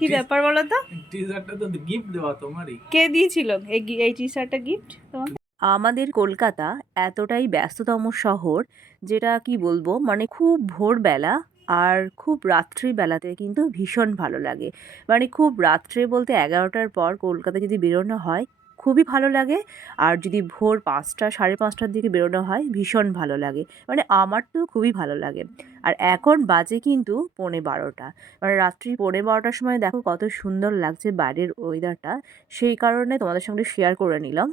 কি ব্যাপার বলো তো? টি শার্টটা তো গিফট দেওয়া তোমারই। কে দিয়েছিল? এই গি- এই টি শার্টটা গিফট তোমার? আমাদের কলকাতা এতটাই ব্যস্ততম শহর যেটা কি বলব মানে খুব ভোরবেলা আর খুব রাত্রিবেলাতে কিন্তু ভীষণ ভালো লাগে। মানে খুব রাত্রে বলতে এগারোটার পর কলকাতা যদি বেরোনো হয় খুবই ভালো লাগে। আর যদি ভোর পাঁচটা, সাড়ে পাঁচটার দিকে বেরোনো হয়, ভীষণ ভালো লাগে। মানে আমার তো খুবই ভালো লাগে। আর এখন বাজে কিন্তু পৌনে বারোটা। মানে রাত্রি পৌনে বারোটার সময় দেখো কত সুন্দর লাগছে বাইরের ওয়েদারটা সেই কারণে তোমাদের সঙ্গে শেয়ার করে নিলাম।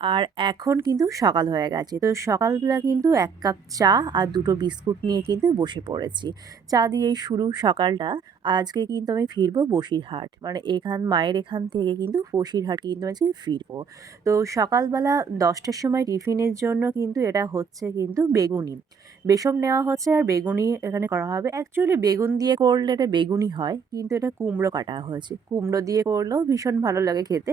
আর এখন কিন্তু সকাল হয়ে গেছে। তো সকালবেলা কিন্তু এক কাপ চা আর দুটো বিস্কুট নিয়ে কিন্তু বসে পড়েছি। চা দিয়েই শুরু সকালটা। আজকে কিন্তু আমি ফিরবো বসিরহাট। মানে এখান, মায়ের এখান থেকে কিন্তু বসিরহাট কিন্তু আজকে ফিরবো। তো সকালবেলা দশটার সময় টিফিনের জন্য কিন্তু এটা হচ্ছে কিন্তু বেগুনি। বেসন নেওয়া হচ্ছে আর বেগুনি এখানে করা হবে। অ্যাকচুয়ালি বেগুন দিয়ে করলে এটা বেগুনি হয়, কিন্তু এটা কুমড়ো কাটা হয়েছে। কুমড়ো দিয়ে করলেও ভীষণ ভালো লাগে খেতে।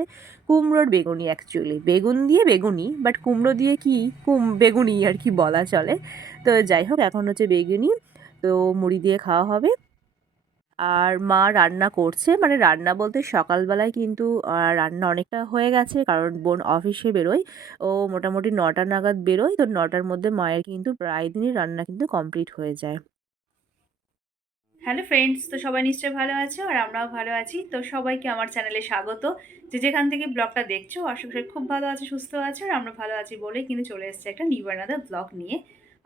কুমড়োর বেগুনি অ্যাকচুয়ালি। বেগুন দিয়ে বেগুনি, বাট কুমড়ো দিয়ে কি? কুম, বেগুনি আর কি বলা চলে। তো যাই হোক, এখন হচ্ছে বেগুনি। তো মুড়ি দিয়ে খাওয়া হবে। আর মা রান্না করছে। মানে রান্না বলতে সকালবেলায় কিন্তু রান্না অনেকটা হয়ে গেছে, কারণ বোন অফিসে বেরোয়। ও মোটামুটি নটা নাগাদ বেরোয়, তো নটার মধ্যে মায়ের কিন্তু প্রায় দিনই রান্না কিন্তু কমপ্লিট হয়ে যায়। হ্যালো ফ্রেন্ডস, তো সবাই নিশ্চয়ই ভালো আছো আর আমরাও ভালো আছি। তো সবাইকে আমার চ্যানেলে স্বাগত। যে যেখান থেকে ব্লগটা দেখছ, আশা করি খুব ভালো আছে, সুস্থ আছে, আর আমরা ভালো আছি বলেই কিন্তু চলে এসেছি একটা নিউ ব্লগ নিয়ে।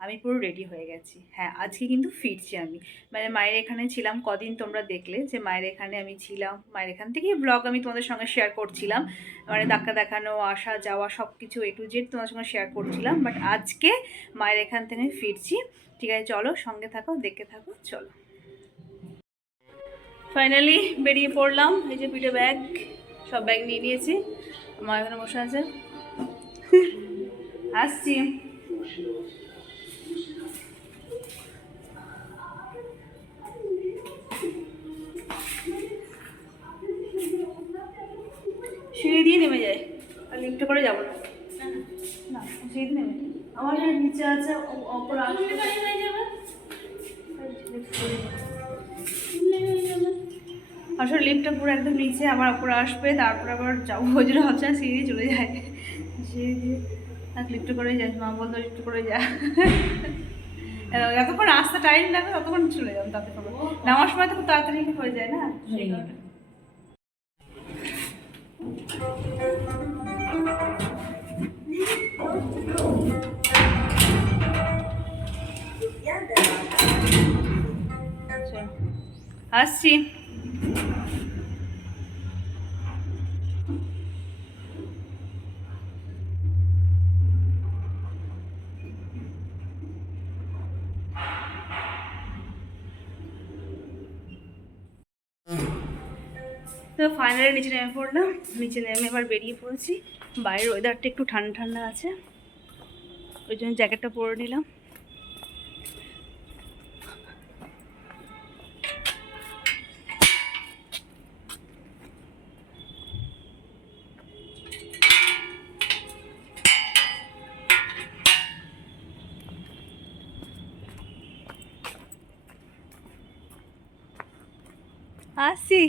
আমি পুরো রেডি হয়ে গেছি। হ্যাঁ আজকে কিন্তু ফিরছি আমি। মানে মায়ের এখানে ছিলাম, কদিন তোমরা দেখলে যে মায়ের এখানে আমি ছিলাম, মায়ের এখান থেকেই ব্লগ আমি তোমাদের সঙ্গে শেয়ার করছিলাম। মানে ধাক্কা দেখানো, আসা, যাওয়া সব কিছু এ টু জেড তোমাদের সঙ্গে শেয়ার করছিলাম। বাট আজকে মায়ের এখান থেকে আমি ফিরছি। ঠিক আছে, চলো সঙ্গে থাকো দেখে থাকো, চলো। ফাইনালি বেরিয়ে পড়লাম, এই যে পিঠে ব্যাগ সব ব্যাগ নিয়ে নিয়েছি। মা এখানে বসে আছে। আসছি। পুরো একদম নিচে আবার উপরে আসবে তারপর আবার যাব জন্য ভাবছি সিঁড়ি চলে যায়। সিঁড়ি দিয়ে থাক করে যাই মা বলতো লিফটে করে যা। যতক্ষণ আসতে টাইম লাগবে ততক্ষণ চলে যাব তাতে করে। নামার সময় তো খুব তাড়াতাড়ি হয়ে যায় না? সেই কারণে। আচ্ছা আসছি। তো ফাইনালি নিচে নেমে পড়লাম। নিচে নেমে এবার বেরিয়ে পড়েছি। বাইরের ওয়েদারটা একটু ঠান্ডা ঠান্ডা আছে। ওই জন্য জ্যাকেটটা পরে নিলাম। আসছি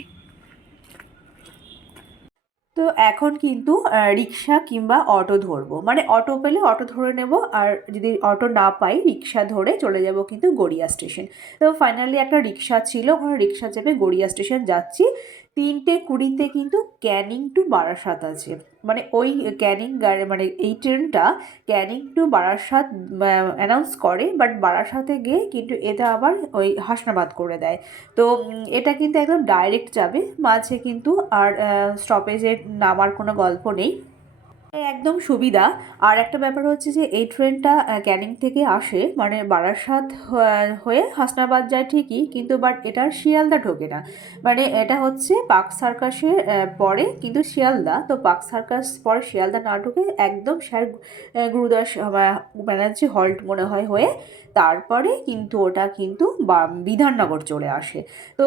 তো এখন কিন্তু রিক্সা কিংবা অটো ধরবো। মানে অটো পেলে অটো ধরে নেব আর যদি অটো না পাই, রিক্সা ধরে চলে যাব কিন্তু গড়িয়া স্টেশন। তো ফাইনালি একটা রিক্সা ছিল, ওখানে রিক্সা চেপে গড়িয়া স্টেশন যাচ্ছি। তিনটে কুড়িতে কিন্তু ক্যানিং টু বারাসাত আছে। মানে ওই ক্যানিং মানে এই ট্রেনটা ক্যানিং টু বারাসাত অ্যানাউন্স করে বাট বারাসাতে গিয়ে কিন্তু এটা আবার ওই হাসনাবাদ করে দেয়। তো এটা কিন্তু একদম ডাইরেক্ট যাবে। মাঝে কিন্তু আর স্টপেজে নামার কোনো গল্প নেই। একদম সুবিধা। আর একটা ব্যাপার হচ্ছে যে, এই ট্রেনটা ক্যানিং থেকে আসে মানে বারাসাত হয়ে হাসনাবাদ যায় ঠিকই, কিন্তু বাট এটা শিয়ালদা ঢোকে না। মানে এটা হচ্ছে পাক সার্কাসের পরে কিন্তু শিয়ালদা। তো পাক সার্কাস পরে শিয়ালদা না ঢুকে একদম স্যার গুরুদাস ব্যানার্জি হল্ট মনে হয় হয়ে তারপরে কিন্তু ওটা কিন্তু বিধাননগর চলে আসে। তো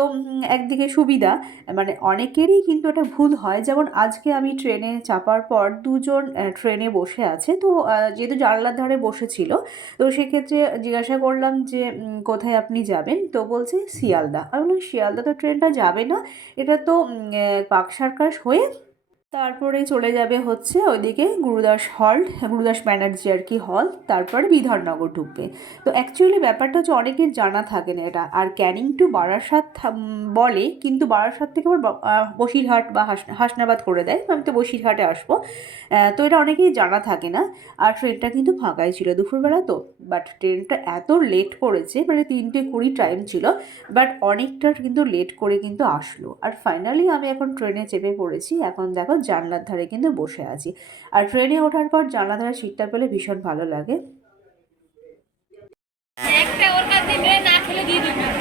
একদিকে সুবিধা। মানে অনেকেরই কিন্তু এটা ভুল হয়। যেমন আজকে আমি ট্রেনে চাপার পর দুজন দুজন ট্রেনে বসে আছে। তো যেহেতু জানলার ধারে বসেছিল, তো সেক্ষেত্রে জিজ্ঞাসা করলাম যে কোথায় আপনি যাবেন? তো বলছে শিয়ালদা। আমি শিয়ালদা তো ট্রেনটা যাবে না। এটা তো পাক সার্কাস হয়ে তারপরে চলে যাবে হচ্ছে ওইদিকে গুরুদাস হল গুরুদাস ব্যানার্জি আর কি হল তারপরে বিধাননগর ঢুকবে। তো অ্যাকচুয়ালি ব্যাপারটা হচ্ছে অনেকের জানা থাকে না এটা। আর ক্যানিং টু বারাসাত বলে, কিন্তু বারাসাত থেকে আবার বসিরহাট বা হাস, হাসনাবাদ করে দেয়। আমি তো বসিরহাটে আসব। তো এটা অনেকেই জানা থাকে না। আর ট্রেনটা কিন্তু ফাঁকাই ছিল দুপুরবেলা তো। বাট ট্রেনটা এত লেট করেছে মানে তিনটে কুড়ি টাইম ছিল। বাট অনেকটা কিন্তু লেট করে কিন্তু আসলো। আর ফাইনালি আমি এখন ট্রেনে চেপে পড়েছি। এখন দেখো জানলার ধারে কিন্তু বসে আছি। আর ট্রেনে ওঠার পর জানলা ধারে সিটটা পেলে ভীষণ ভালো লাগে। একটা ওর কাছে না খেলে দিয়ে দিবি।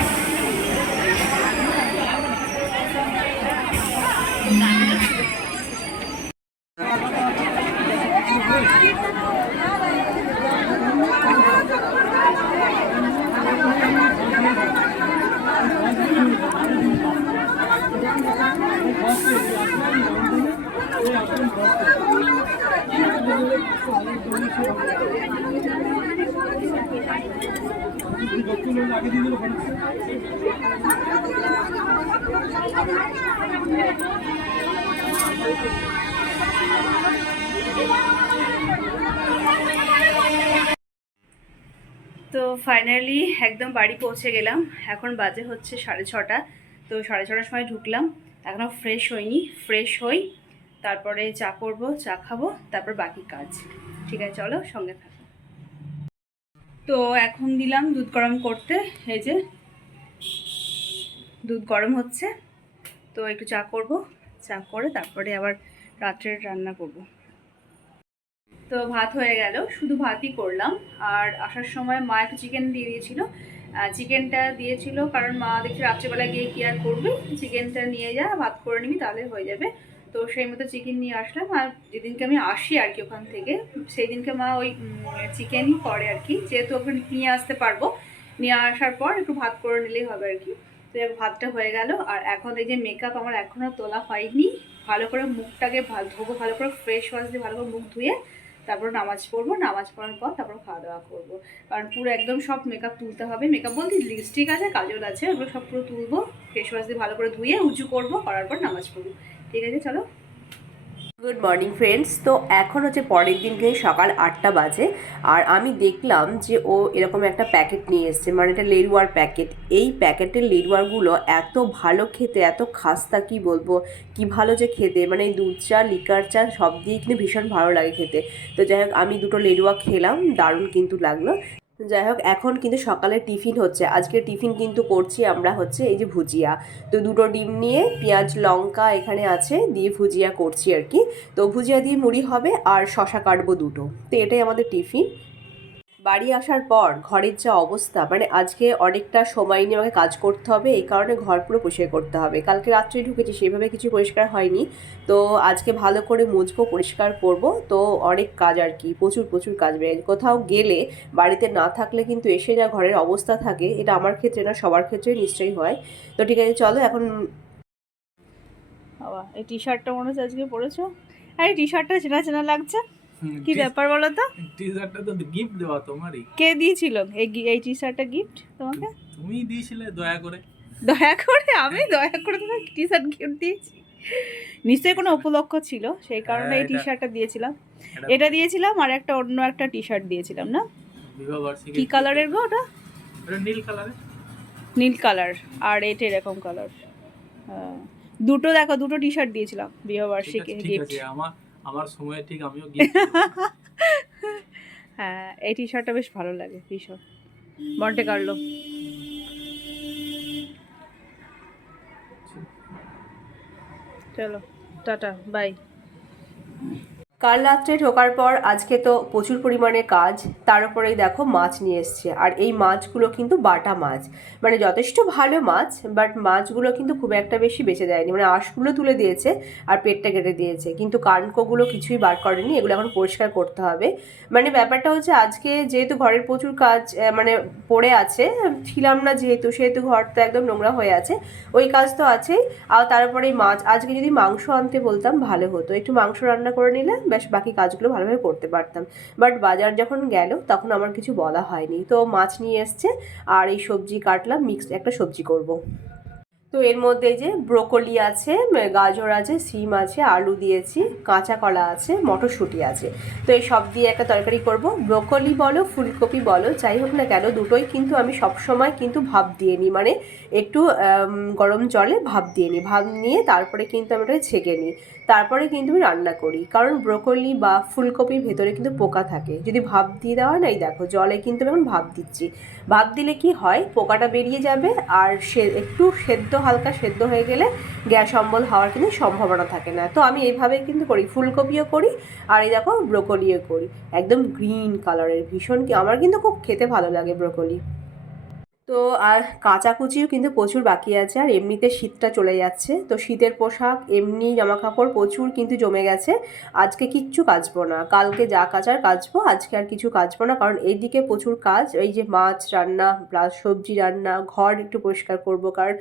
তো ফাইনালি একদম বাড়ি পৌঁছে গেলাম। এখন বাজে হচ্ছে সাড়ে ছটা। তো সাড়ে ছটার সময় ঢুকলাম। এখনও ফ্রেশ হইনি। ফ্রেশ হই, তারপরে চা করব, চা খাব, তারপর বাকি কাজ। ঠিক আছে, চলো সঙ্গে থাকো। তো এখন দিলাম দুধ গরম করতে, এই যে দুধ গরম হচ্ছে, তো একটু চা করব, চা করে তারপরে আবার রাত্রের রান্না করব। তো ভাত হয়ে গেল, শুধু ভাতই করলাম, আর আসার সময় মা একটু চিকেন দিয়ে দিয়েছিল। চিকেনটা দিয়েছিল কারণ মা দেখছি রাত্রেবেলা গিয়ে কি আর করবে চিকেনটা নিয়ে যা, ভাত করে নিবি, তাহলে হয়ে যাবে। তো সেই মতো চিকেন নিয়ে আসলাম। আর যেদিনকে আমি আসি আর কি ওখান থেকে সেই দিনকে মা ওই চিকেনই করে আর কি। যেহেতু ওখানে নিয়ে আসতে পারব, নিয়ে আসার পর একটু ভাত করে নিলেই হবে আর কি। তো ভাতটা হয়ে গেল। আর এখন এই যে মেকআপ আমার এখনও তোলা হয়নি, ভালো করে মুখটাকে ধোবো, ভালো করে ফ্রেশ ওয়াশ দিয়ে ভালো করে মুখ ধুয়ে তারপর নামাজ পড়ব। নামাজ পড়ার পর তারপর খাওয়া দাওয়া করব। কারণ পুরো একদম সব মেকআপ তুলতে হবে। মেকআপ বলতে লিপস্টিক আছে, কাজল আছে, ওগুলো সব পুরো তুলবো ফেস ওয়াশ দিয়ে ভালো করে ধুয়ে উঁচু করব, করার পর নামাজ পড়ব। ঠিক আছে, চলো। গুড মর্নিং ফ্রেন্ডস তো এখন হচ্ছে পরের দিন দিনকে সকাল আটটা বাজে, আর আমি দেখলাম যে ও এরকম একটা প্যাকেট নিয়ে এসছে মানে এটা লেরুয়ার প্যাকেট এই প্যাকেটের লেরুয়ারগুলো এত ভালো খেতে, এত খাস্তা, কি বলব? কি ভালো যে খেতে মানে দুধ চা, লিকার চা, সব দিয়ে কিন্তু ভীষণ ভালো লাগে খেতে। তো যাই হোক, আমি দুটো লেরুয়া খেলাম, দারুণ কিন্তু লাগল। যাই হোক, এখন কিন্তু সকালে টিফিন হচ্ছে। আজকে টিফিন কিন্তু করছি আমরা হচ্ছে এই যে ভুজিয়া। তো দুটো ডিম নিয়ে পেঁয়াজ, লঙ্কা এখানে আছে, দিয়ে ভুজিয়া করছি আর কি। তো ভুজিয়া দিয়ে মুড়ি হবে আর শশা কাটবো দুটো। তো এটাই আমাদের টিফিন। বাড়ি আসার পর ঘরের যা অবস্থা মানে আজকে অনেকটা সময় নিয়ে আমাকে কাজ করতে হবে, এই কারণে ঘর পুরো পরিষ্কার করতে হবে। কালকে রাত্রে ঢুকেছি, সেভাবে কিছু পরিষ্কার হয়নি। তো আজকে ভালো করে মুছবো, পরিষ্কার করব, তো অনেক কাজ আর কি, প্রচুর প্রচুর কাজ বেড়ে কোথাও গেলে বাড়িতে না থাকলে কিন্তু এসে যা ঘরের অবস্থা থাকে, এটা আমার ক্ষেত্রে না, সবার ক্ষেত্রে নিশ্চয়ই হয়। তো ঠিক আছে, চলো এখন বাবা, এই টি শার্টটা মনে হচ্ছে আজকে পরেছো? আর এই টি শার্টটা চেনা চেনা লাগছে। কি ব্যাপার বলো তো? টি শার্টটা তো গিফট দেওয়া তোমারই। কে দিয়েছিল? এই এই টি শার্টটা গিফট তোমাকে তুমি দিয়েছিলে দয়া করে। দয়া করে? আমি দয়া করে তোমাকে টি শার্ট গিফট দিয়েছি। নিশ্চয়ই কোনো উপলক্ষ ছিল সেই কারণে এই হ্যাঁ, টি শার্টটা দিয়েছিলাম। এটা দিয়েছিলাম আর একটা অন্য একটা টি শার্ট দিয়েছিলাম না? কি কালারের গো ওটা? নীল কালারে নীল কালার আর এটা এরকম কালার দুটো দেখো দুটো টি শার্ট দিয়েছিলাম বিবাহবার্ষিকী গিফট আমার আমার সময় ঠিক আমিও হ্যাঁ এই টি শার্টটা বেশ ভালো লাগে, ভীষণ। মন্টে কার্লো চলো, টাটা বাই কাল রাত্রে ঢোকার পর আজকে তো প্রচুর পরিমাণে কাজ, তার উপরেই দেখো মাছ নিয়ে এসছে। আর এই মাছগুলো কিন্তু বাটা মাছ। মানে যথেষ্ট ভালো মাছ বাট মাছগুলো কিন্তু খুব একটা বেশি বেঁচে দেয়নি। মানে আঁশগুলো তুলে দিয়েছে আর পেটটা কেটে দিয়েছে। কিন্তু কানকোগুলো কিছুই বার করেনি, এগুলো এখন পরিষ্কার করতে হবে। মানে ব্যাপারটা হচ্ছে আজকে যেহেতু ঘরের প্রচুর কাজ মানে পড়ে আছে, ছিলাম না যেহেতু, সেহেতু ঘর তো একদম নোংরা হয়ে আছে, ওই কাজ তো আছেই। আর তারপরে মাছ, আজকে যদি মাংস আনতে বলতাম ভালো হতো। একটু মাংস রান্না করে নিলে ব্যাস, বাকি কাজগুলো ভালোভাবে করতে পারতাম বাট বাজার যখন গেল, তখন আমার কিছু বলা হয়নি তো মাছ নিয়ে এসছে, আর এই সবজি কাটলাম মিক্সড একটা সবজি করব। তো এর মধ্যে যে ব্রোকলি আছে গাজর আছে সিম আছে, আলু দিয়েছি, কাঁচা কলা আছে, মটরশুঁটি আছে। তো এই সব দিয়ে একটা তরকারি করব। ব্রোকলি বলো, ফুলকপি বলো, যাই হোক না কেন, দুটোই কিন্তু আমি সব সময় কিন্তু ভাব দিয়ে নিই। মানে একটু গরম জলে ভাব দিয়ে নিই। ভাব নিয়ে তারপরে কিন্তু আমি ওটাকে ছেঁকে নিই। তারপরে কিন্তু আমি রান্না করি। কারণ ব্রোকলি বা ফুলকপির ভেতরে কিন্তু পোকা থাকে। যদি ভাব দিয়ে দেওয়া না, এই দেখো, জলে কিন্তু আমি ভাপ দিচ্ছি। ভাব দিলে কি হয়, পোকাটা বেরিয়ে যাবে আর সে, একটু সেদ্ধ হালকা সেদ্ধ হয়ে গেলে গ্যাস অম্বল হওয়ার কিন্তু সম্ভাবনা থাকে না। তো আমি এইভাবে কিন্তু করি, ফুলকপিও করি আর এই দেখো ব্রোকলিও করি। একদম গ্রিন কালারের, ভীষণ কি, আমার কিন্তু খুব খেতে ভালো লাগে ব্রোকলি। তো আর কাঁচা কুচিও কিন্তু প্রচুর বাকি আছে, আর এমনিতে শীতটা চলে যাচ্ছে। তো শীতের পোশাক, এমনি জামা কাপড় প্রচুর কিন্তু জমে গেছে। আজকে কিচ্ছু কাচবো না। কালকে যা কাচার কাচবো, আজকে আর কিছু কাচবো না। কারণ এইদিকে প্রচুর কাজ। এই যে মাছ রান্না প্লাস সবজি রান্না, ঘর একটু পরিষ্কার করব। কারণ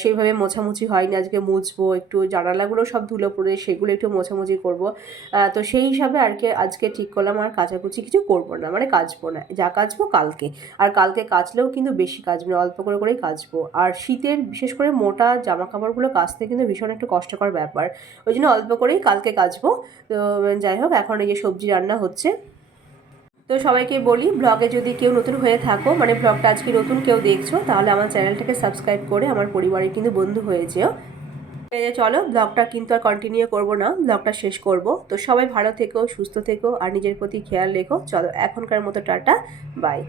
সেইভাবে মোছামুছি হয়নি। আজকে মুছবো, একটু জানালাগুলো সব ধুলো পড়ে, সেগুলো একটু মোছামুছি করব। তো সেই হিসাবে আর কি আজকে ঠিক করলাম। আর কাচাকুচি কিছু করব না। মানে কাচবো না। যা কাচবো কালকে। আর কালকে কাচলেও কিন্তু বেশি কাচবো না অল্প করে করেই কাচবো। আর শীতের, বিশেষ করে মোটা জামা কাপড়গুলো কাচতে কিন্তু ভীষণ একটা কষ্টকর ব্যাপার। ওই জন্য অল্প করেই কালকে কাচবো। তো, যাই হোক, এখন এই যে সবজি রান্না হচ্ছে। তো সবাইকে বলি, ব্লগে যদি কেউ নতুন হয়ে থাকো মানে ব্লগটা আজকে নতুন কেউ দেখছ, তাহলে আমার চ্যানেলটাকে সাবস্ক্রাইব করে আমার পরিবারের কিন্তু বন্ধু হয়ে যেও। চলো, ব্লগটা কিন্তু আর কন্টিনিউ করব না, ব্লগটা শেষ করব। তো সবাই ভালো থেকো, সুস্থ থেকো, আর নিজের প্রতি খেয়াল রেখো। চলো, এখনকার মতো টাটা, বাই।